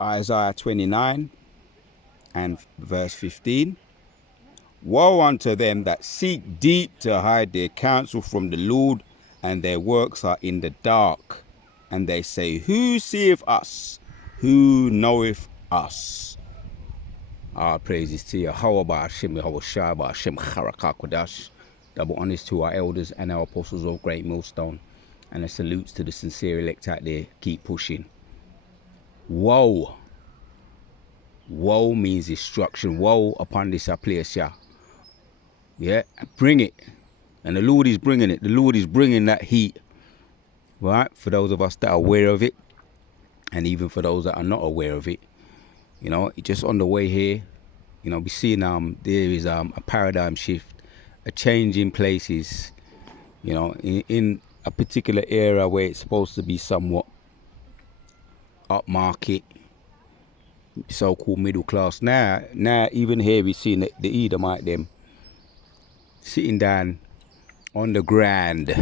Isaiah 29 and verse 15. Woe unto them that seek deep to hide their counsel from the Lord, and their works are in the dark. And they say, Who seeth us? Who knoweth us? Our praises to Yahweh Hashem, Yahweh Shai, Hashem Charakakodash. Double honors to our elders and our apostles of Great Millstone. And a salute to the sincere elect out there. Keep pushing. Woe. Woe means destruction. Woe upon this place, yeah. Yeah, bring it. And the Lord is bringing it. The Lord is bringing that heat, right? For those of us that are aware of it, and even for those that are not aware of it. You know, just on the way here, you know, we're seeing there is a paradigm shift, a change in places, you know, in a particular era where it's supposed to be somewhat upmarket, so-called middle class. Now even here we're seeing the Edomite them sitting down on the ground,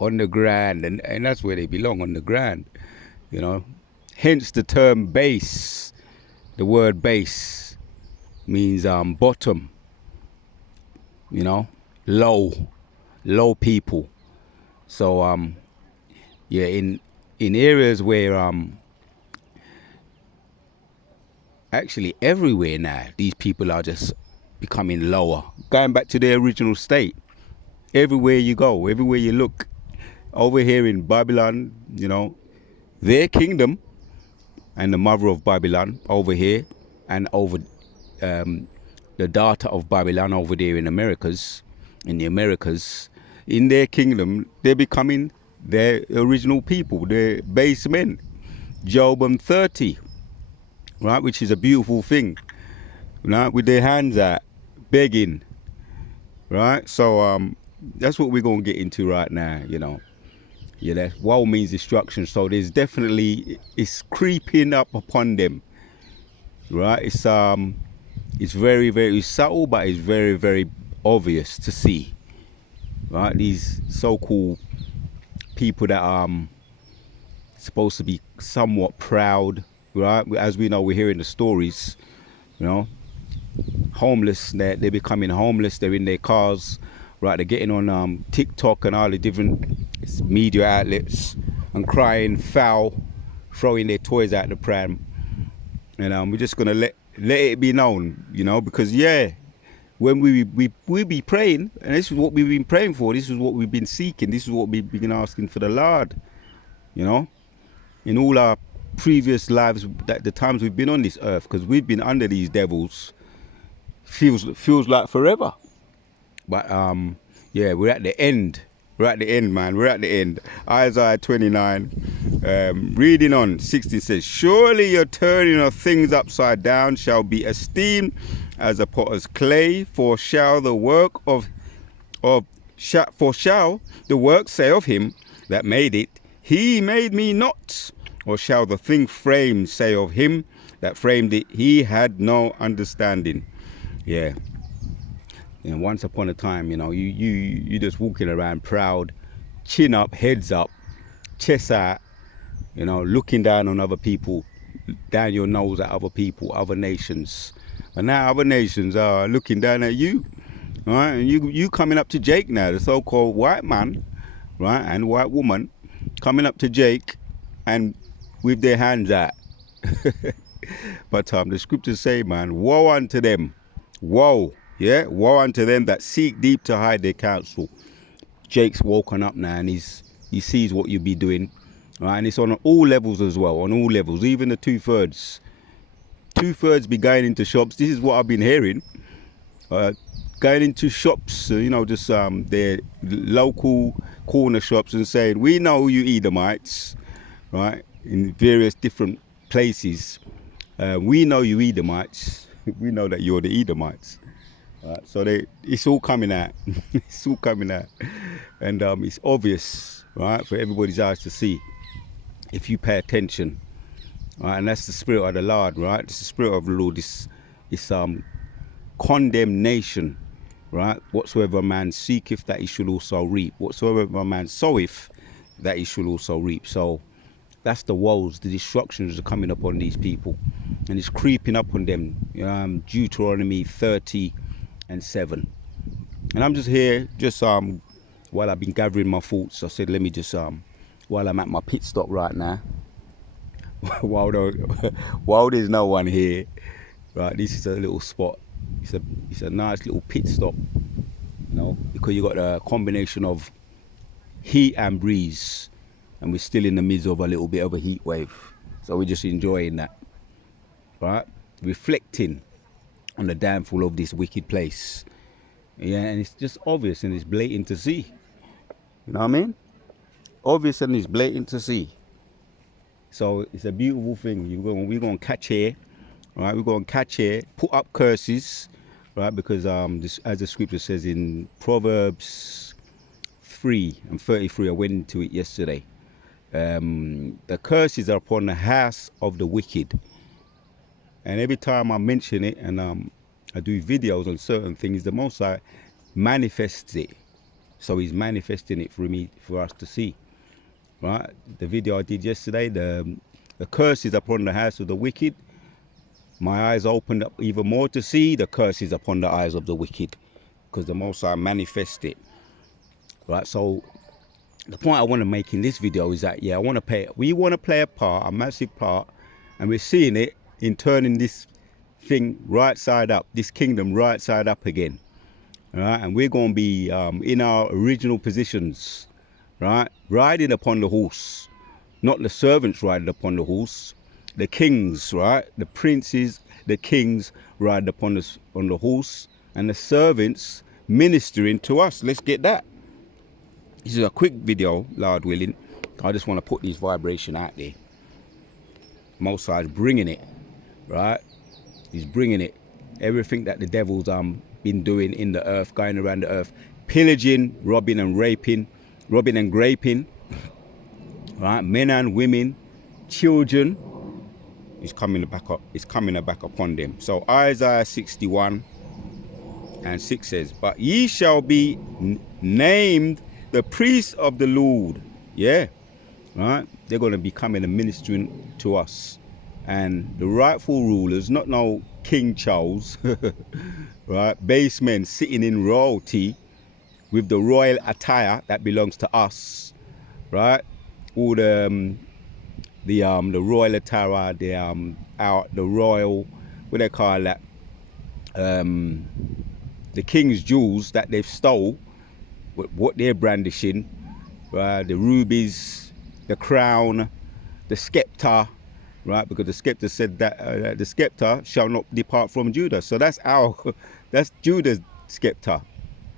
on the ground, and that's where they belong, on the ground, you know. Hence the term base. The word base means bottom, you know, low people. So yeah, in areas where actually everywhere now, these people are just becoming lower, going back to their original state. Everywhere you go, everywhere you look, over here in Babylon, you know, their kingdom and the mother of Babylon over here, and over the daughter of Babylon over there in the Americas, in their kingdom, they're becoming their original people, their base men. Job 30, right, which is a beautiful thing, right, with their hands out, begging, right? So that's what we're going to get into right now, you know. Yeah, that woe means destruction. So there's definitely, it's creeping up upon them, right? It's very, very subtle, but it's very, very obvious to see, right? These so-called people that are supposed to be somewhat proud, right? As we know, we're hearing the stories, you know, homeless. They're becoming homeless. They're in their cars, right? They're getting on TikTok and all the different media outlets and crying foul, throwing their toys out the pram. And we're just gonna let it be known, you know, because yeah, when we be praying, and this is what we've been praying for. This is what we've been seeking. This is what we've been asking for the Lord, you know, in all our previous lives, that the times we've been on this earth, because we've been under these devils, feels like forever. But yeah, we're at the end. We're at the end, man. We're at the end. Isaiah 29, reading on 16 says, Surely your turning of things upside down shall be esteemed as a potter's clay, for shall the work say of him that made it, he made me not? Or shall the thing framed say of him that framed it, he had no understanding? Yeah. And once upon a time, you know, you just walking around proud, chin up, heads up, chest out, you know, looking down on other people, down your nose at other people, other nations. And now other nations are looking down at you, right? And you coming up to Jake now, the so-called white man, right, and white woman, coming up to Jake and with their hands out. But the scriptures say, man, woe unto them, woe. Yeah, woe unto them that seek deep to hide their counsel. Jake's woken up now, and he sees what you be doing, right? And it's on all levels as well, on all levels, even the 2/3. 2/3 be going into shops. This is what I've been hearing. Going into shops, you know, just their local corner shops and saying, we know you Edomites, right? In various different places. We know you Edomites. We know that you're the Edomites. So it's all coming out. It's all coming out. And it's obvious, right, for everybody's eyes to see if you pay attention. Right? And that's the spirit of the Lord, right? It's the spirit of the Lord. It's condemnation, right? Whatsoever a man seeketh, that he should also reap. Whatsoever a man soweth, that he should also reap. So That's the woes, the destructions are coming upon these people, and it's creeping up on them. Deuteronomy 30:7. And I'm just here, just while I've been gathering my thoughts. I said, let me just while I'm at my pit stop right now, while there's no one here, right? This is a little spot. It's a nice little pit stop, because you got a combination of heat and breeze, and we're still in the midst of a little bit of a heat wave, so we're just enjoying that, right? Reflecting on the downfall of this wicked place. Yeah, and it's just obvious and it's blatant to see. You know what I mean? Obvious and it's blatant to see. So it's a beautiful thing. We're going to catch here, right? We're going to catch here, put up curses, right? Because this, as the scripture says in Proverbs 3:33, I went into it yesterday. The curses are upon the house of the wicked. And every time I mention it, and I do videos on certain things, the Most High manifests it. So he's manifesting it for us to see, right? The video I did yesterday, the curses upon the house of the wicked, my eyes opened up even more to see the curses upon the eyes of the wicked, because the Most High manifests it, right? So the point I want to make in this video is that, we want to play a part, a massive part, and we're seeing it in turning this thing right side up, this kingdom right side up again. Right, and we're going to be in our original positions, right, riding upon the horse, not the servants riding upon the horse, the kings, right, the princes, the kings ride upon on the horse, and the servants ministering to us. Let's get that. This is a quick video, Lord willing. I just want to put this vibration out there. Most High's bringing it, right? He's bringing it. Everything that the devil's been doing in the earth, going around the earth, pillaging, robbing and graping, right? Men and women, children, is coming back up. It's coming back upon them. So Isaiah 61:6 says, "But ye shall be named the priests of the Lord." Yeah, right. They're going to be coming and ministering to us, and the rightful rulers, not no King Charles, right? Base men sitting in royalty with the royal attire that belongs to us, right? All the royal attire, the royal, what they call that, the king's jewels that they've stole, what they're brandishing, right? The rubies, the crown, the scepter, right? Because the scepter said that the scepter shall not depart from Judah. So that's that's Judah's scepter.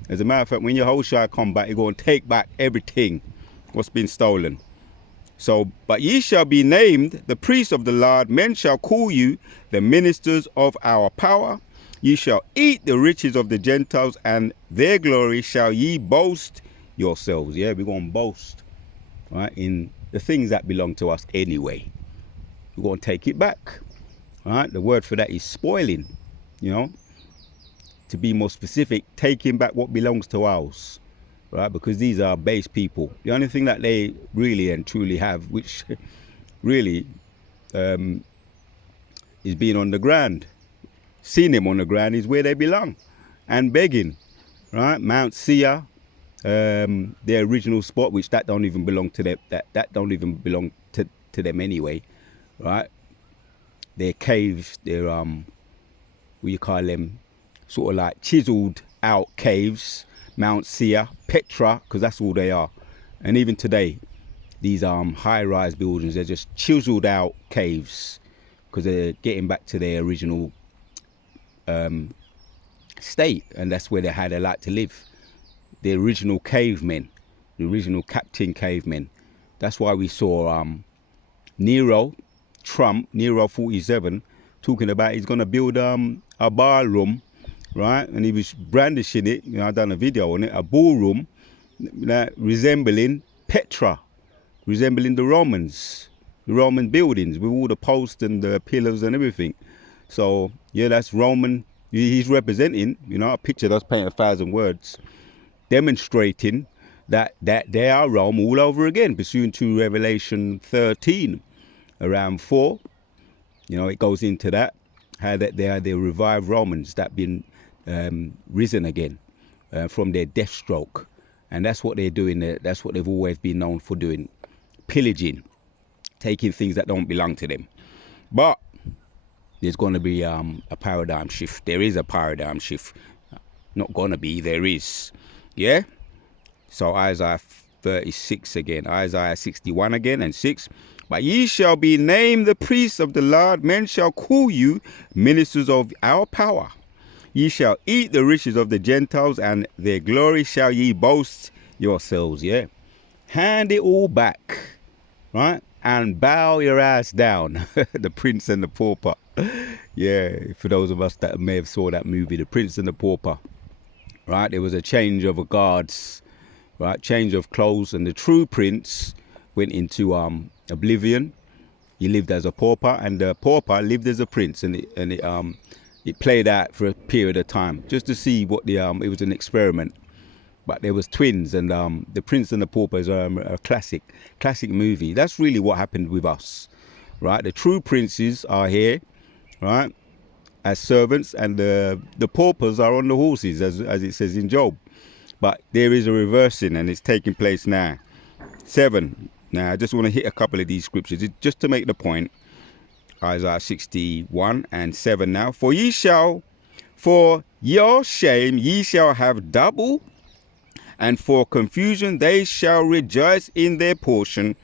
As a matter of fact, when Yahushua come back, he's going to take back everything what's been stolen. So, but ye shall be named the priests of the Lord. Men shall call you the ministers of our power. Ye shall eat the riches of the Gentiles, and their glory shall ye boast yourselves. Yeah, we're going to boast, right, in the things that belong to us anyway. We're going to take it back, right? The word for that is spoiling, to be more specific, taking back what belongs to us, right? Because these are base people. The only thing that they really and truly have, which really is being on the ground, seeing them on the ground, is where they belong, and begging, right? Mount Seir, their original spot, which that don't even belong to them. That don't even belong to them anyway, right? Their caves, their what you call them, sort of like chiseled out caves. Mount Seir, Petra, because that's all they are. And even today, these high-rise buildings, they're just chiseled out caves, because they're getting back to their original state, and that's where they had a like to live. The original cavemen, the original Captain Cavemen. That's why we saw Nero 47, talking about he's going to build a ballroom, right? And he was brandishing it. I've done a video on it, a ballroom resembling Petra, resembling the Roman buildings with all the posts and the pillars and everything. So yeah, that's Roman. He's representing, a picture that's painted 1,000 words, demonstrating that they are Rome all over again, pursuant to Revelation 13, around 4. It goes into that, how that they are the revived Romans that been risen again from their death stroke. And that's what they're doing. That's what they've always been known for doing, pillaging, taking things that don't belong to them. But there's going to be a paradigm shift. There is a paradigm shift. Not going to be, there is. Yeah? So Isaiah 36 again, Isaiah 61 again and 6. But ye shall be named the priests of the Lord. Men shall call you ministers of our power. Ye shall eat the riches of the Gentiles, and their glory shall ye boast yourselves. Yeah? Hand it all back, right? And bow your ass down. The Prince and the Pauper. Yeah, for those of us that may have saw that movie, The Prince and the Pauper. Right? There was a change of guards, right? Change of clothes, and the true prince went into oblivion. He lived as a pauper, and the pauper lived as a prince, and it played out for a period of time just to see what it was an experiment. But there was twins, and The Prince and the Pauper is a classic movie. That's really what happened with us, right? The true princes are here, right, as servants, and the paupers are on the horses, as it says in Job. But there is a reversing, and it's taking place now. 7. Now, I just want to hit a couple of these scriptures just to make the point. Isaiah 61 and 7 now. For your shame ye shall have double, and for confusion they shall rejoice in their portion.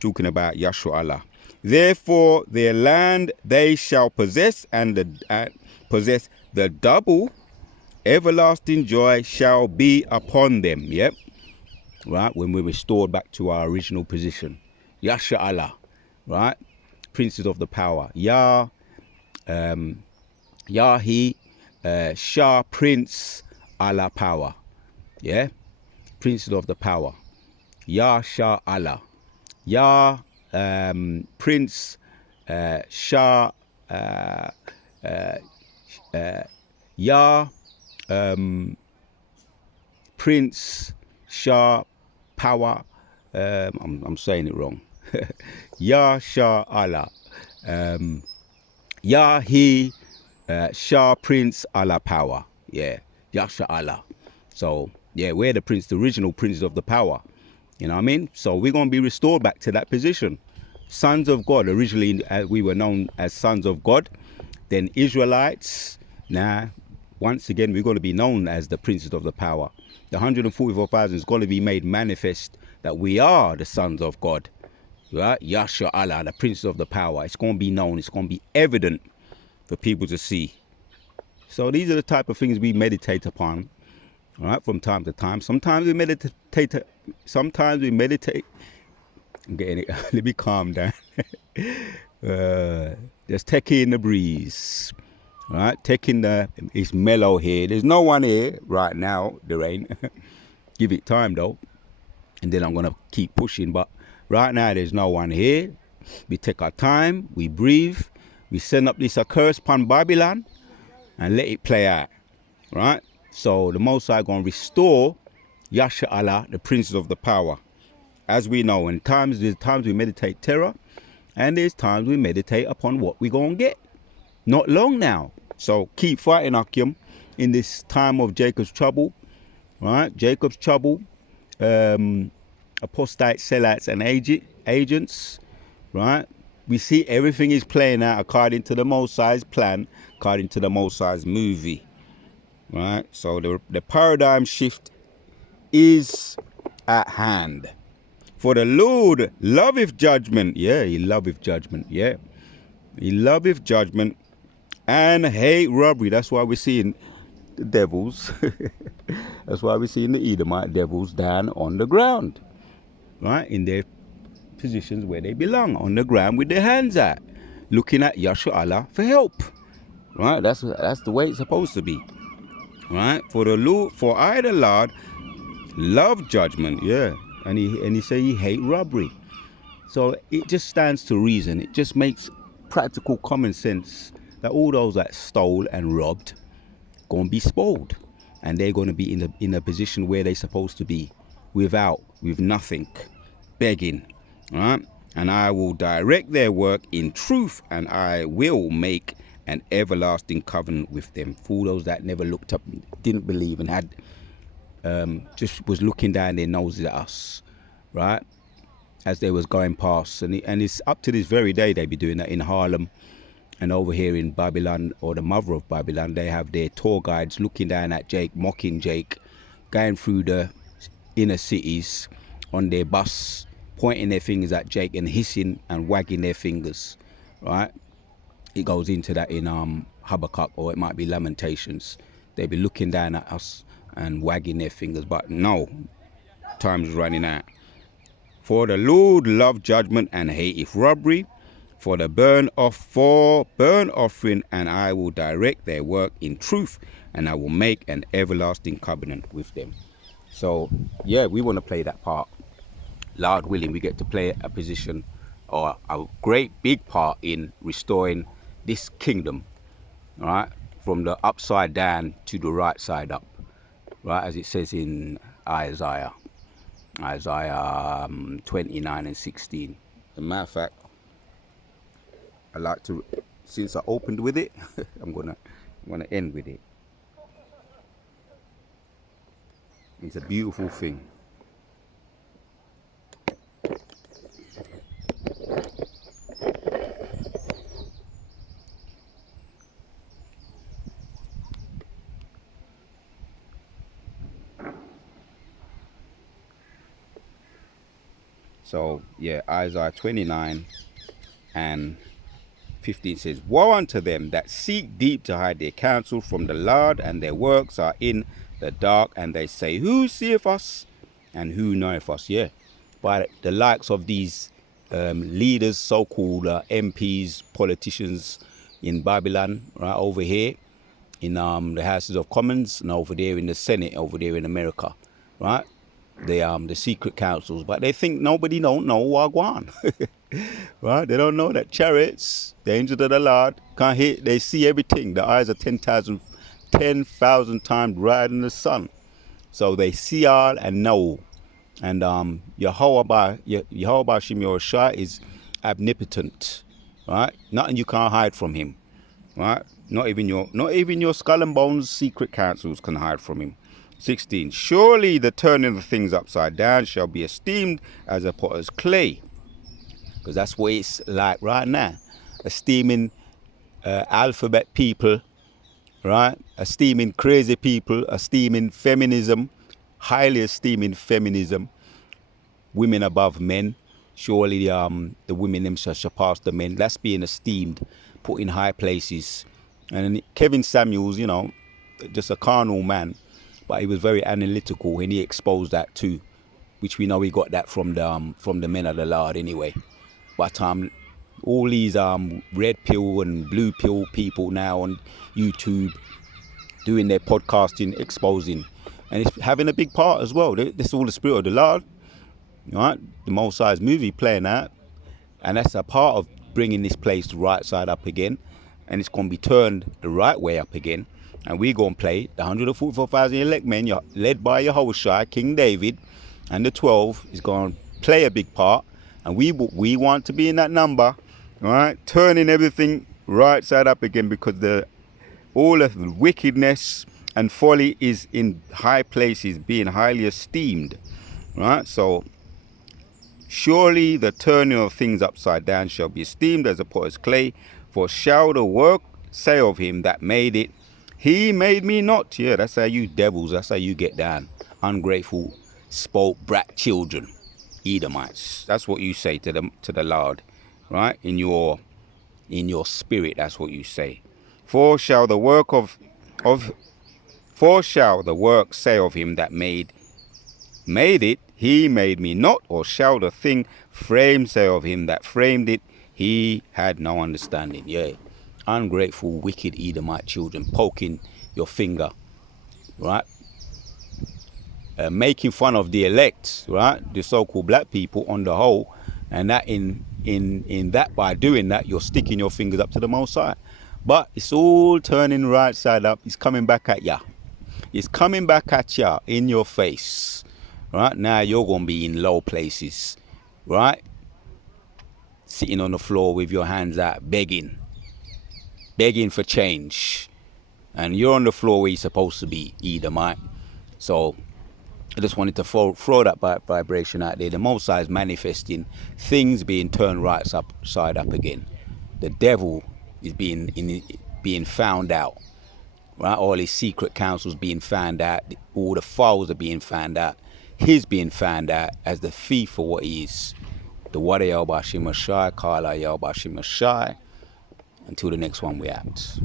Talking about Yahshua Allah. Therefore their land they shall possess, and possess the double. Everlasting joy shall be upon them. Yep. Right, when we're restored back to our original position. Yahshua Allah. Right. Princes of the power. Yahi, Shah, Prince, Allah, power. Yeah? Princes of the power. Yah, Shah, Allah. Yah, Prince, Shah, Yah, Prince, Shah, power. I'm saying it wrong. Yah, Shah, Allah. Yah, he, Shah, Prince, Allah, power. Yeah. Yahshua Allah. So, yeah, we're the original princes of the power. You know what I mean? So we're going to be restored back to that position. Sons of God. Originally, we were known as sons of God. Then Israelites. Now, once again, we're going to be known as the princes of the power. The 144,000 is going to be made manifest that we are the sons of God. Right? Yahshua Allah, the princes of the power. It's going to be known. It's going to be evident for people to see. So these are the type of things we meditate upon, right, from time to time. Sometimes we meditate. I'm getting it. Let me calm down. Just taking the breeze. Right, it's mellow here. There's no one here right now. There ain't. Give it time though, and then I'm gonna keep pushing. But right now, there's no one here. We take our time. We breathe. We send up this curse upon Babylon, and let it play out. Right. So the Most High gonna restore Yahshua Allah, the princes of the power, as we know. And there's times we meditate terror, and there's times we meditate upon what we gonna get. Not long now. So keep fighting, Akim, in this time of Jacob's trouble, right? Jacob's trouble, apostate sellouts and agents, right? We see everything is playing out according to the Most High's plan, according to the Most High's movie, right? So the paradigm shift is at hand. For the Lord loveth judgment. Yeah, he loveth judgment. Yeah, he loveth judgment. And hate robbery. That's why we're seeing the devils. That's why we're seeing the Edomite devils down on the ground. Right? In their positions where they belong. On the ground with their hands out. Looking at Yahshua Allah for help. Right? That's the way it's supposed to be. Right? For I the Lord love judgment. Yeah. And he say he hate robbery. So it just stands to reason. It just makes practical common sense that all those that stole and robbed going to be spoiled, and they're going to be in a position where they're supposed to be, with nothing, begging, right? And I will direct their work in truth, and I will make an everlasting covenant with them. For those that never looked up, didn't believe, and had just was looking down their noses at us, right, as they was going past. And it's up to this very day they be doing that in Harlem. And over here in Babylon, or the mother of Babylon, they have their tour guides looking down at Jake, mocking Jake, going through the inner cities on their bus, pointing their fingers at Jake and hissing and wagging their fingers, right? It goes into that in Habakkuk, or it might be Lamentations. They be looking down at us and wagging their fingers, but no, time's running out. For the Lord loved judgment and hateth robbery, for burn offering, and I will direct their work in truth, and I will make an everlasting covenant with them. So yeah, we want to play that part. Lord willing, we get to play a position, or a great big part in restoring this kingdom, right, from the upside down to the right side up, right, as it says in Isaiah 29 and 16. As a matter of fact, I like to, since I opened with it, I'm gonna end with it. It's a beautiful thing. So yeah, Isaiah 29 and 15 says, woe unto them that seek deep to hide their counsel from the Lord, and their works are in the dark, and they say, who seeth us, and who knoweth us? Yeah, by the likes of these leaders, so-called MPs, politicians in Babylon, right over here in the Houses of Commons, and over there in the Senate, over there in America, right? The secret councils, but they think nobody don't know Wagwan. Right? They don't know that chariots, the angels of the Lord, can't hit. They see everything. The eyes are 10,000 times brighter than the sun. So they see all and know. And Yahweh Shem Yahushua is omnipotent, right? Nothing you can't hide from him, right? Not even your skull and bones secret councils can hide from him. 16. Surely the turning of things upside down shall be esteemed as a potter's clay. Because that's what it's like right now. Esteeming alphabet people, right? Esteeming crazy people, esteeming feminism, highly esteeming feminism, women above men. Surely the women themselves shall surpass the men. That's being esteemed, put in high places. And Kevin Samuels, you know, just a carnal man, but he was very analytical, and he exposed that too, which we know he got that from the men of the Lord anyway. But all these red pill and blue pill people now on YouTube doing their podcasting, exposing, and it's having a big part as well. This is all the spirit of the Lord, right? The Most High's movie playing out, and that's a part of bringing this place the right side up again, and it's going to be turned the right way up again. And we're going to play the 144,000 elect men led by Yahushua, King David, and the 12 is going to play a big part. And we want to be in that number, all right? Turning everything right side up again, because all of the wickedness and folly is in high places, being highly esteemed, right? So surely the turning of things upside down shall be esteemed as a potter's clay, for shall the work say of him that made it, he made me not. Yeah, that's how you devils, that's how you get down. Ungrateful, spoilt brat children, Edomites. That's what you say to the Lord, right? In your spirit, that's what you say. For shall the work say of him that made it, he made me not, or shall the thing framed say of him that framed it, he had no understanding. Yeah. Ungrateful, wicked Edomite children, poking your finger, right? Making fun of the elect, right? The so-called black people on the whole, and that in that, by doing that, you're sticking your fingers up to the Most High. But it's all turning right side up. It's coming back at ya. It's coming back at ya in your face, right? Now you're going to be in low places, right? Sitting on the floor with your hands out, begging for change. And you're on the floor where you're supposed to be, Edomite. So I just wanted to throw that vibration out there. The Most High is manifesting things being turned right side up again. The devil is being found out. Right? All his secret counsels being found out. All the files are being found out. He's being found out as the thief for what he is. The Wada Yahweh Bashim Mashai, Kala Yahweh Bashim Mashai. Until the next one we act.